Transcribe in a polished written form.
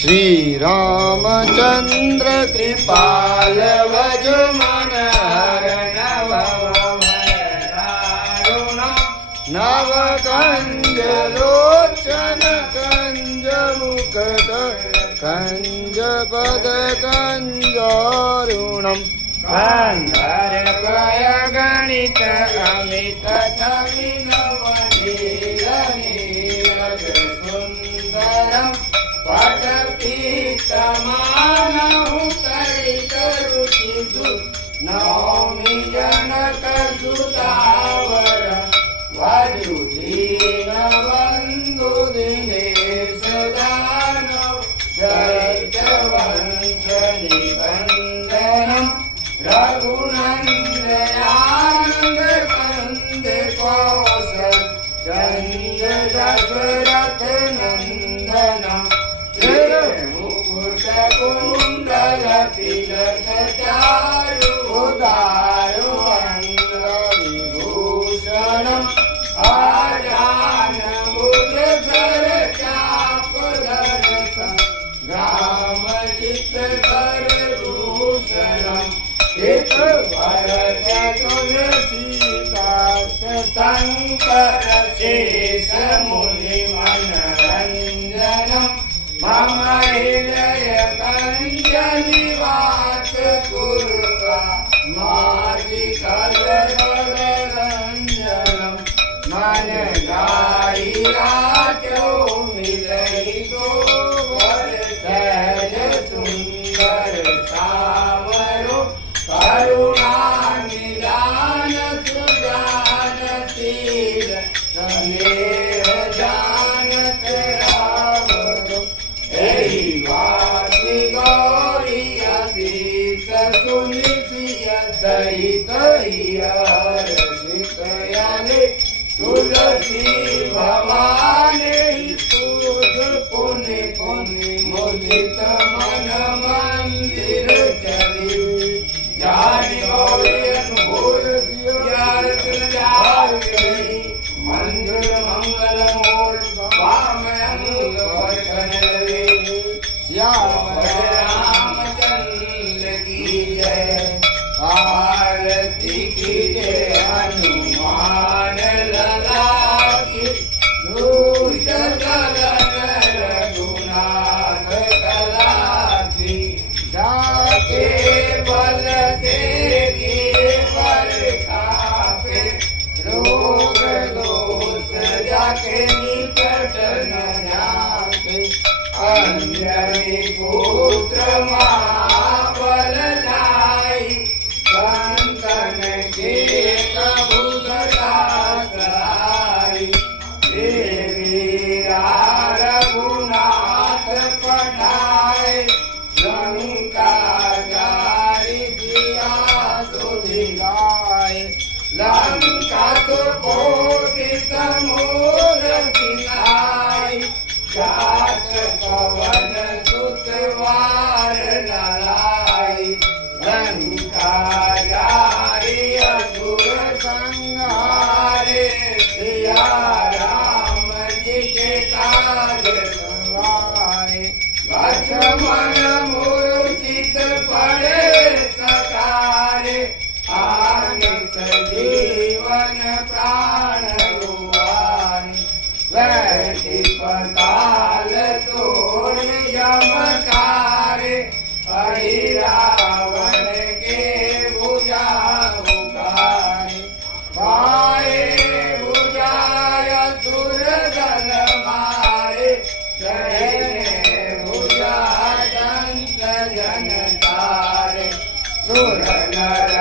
श्री रामचंद्र कृपाल भज मन हर नव कंज लोचन कंज मुखद कंज पद कंजारुणम गंधर्वय गणित अमित सुंदरम पटपीतमानहु तडितरुचिषु नौमि जनकसुतावर वधुदीनबन्धु दिनेश दानव दैत्यवंशनिबन्धनं रघुनन्दयानन्द कंद कौशल चन्द्र दशरथ नन्दनं मुकुट कुण्डल तिलक चारुदारु अंगविभूषणम् आजान भुजधर चापधर ग्राम चित्रकर भूषणम् एक वरद तुलसीदास शंकर शेष मुनि मनरंजनम् मम हृदय कंज निवास कुरुका माजी कलरंजनम मन गाई राजो मिलई तो वर सहज सुंदर सावरो करुणा निदान सुजान शील स्नेह जानत रावरो वासी गौरी अतीत सुनिसिय सहित हर्षितयाले तुलसी भवानी तुझ पुनि पुनि मुदित मन मंदिर चली जानी गौरी अनुभूल मंजुल मंगल मूल वाम अंग वचन रामचंद्र की जय आरती की जय हनुमान लला की दूष गगन रघुनाथ कला की जाके बल से गिर पर खापे रोग दोष जाके निकट न जाके अंजनी पुत्र महाबलदाई संतन के कबू सदा सहाय देवी रघुनाथ पढ़ाए लंका जारी दिया सुधिलाए लंका तो कोटि समूर सिंहाई जात पवन सुतवार नलाई लंका जारी असुर संहारे सिया राम जी के काज सवारे लक्ष्मण मूर्छित पड़े सकारे आनित जीवन प्राण गुवारे बैठी पताल तोड़ यमकारे हरि रावण के भुजा उगारे पाए भुजाय सुर दल मारे चढ़े भुजा दंत जन तारे सुर नर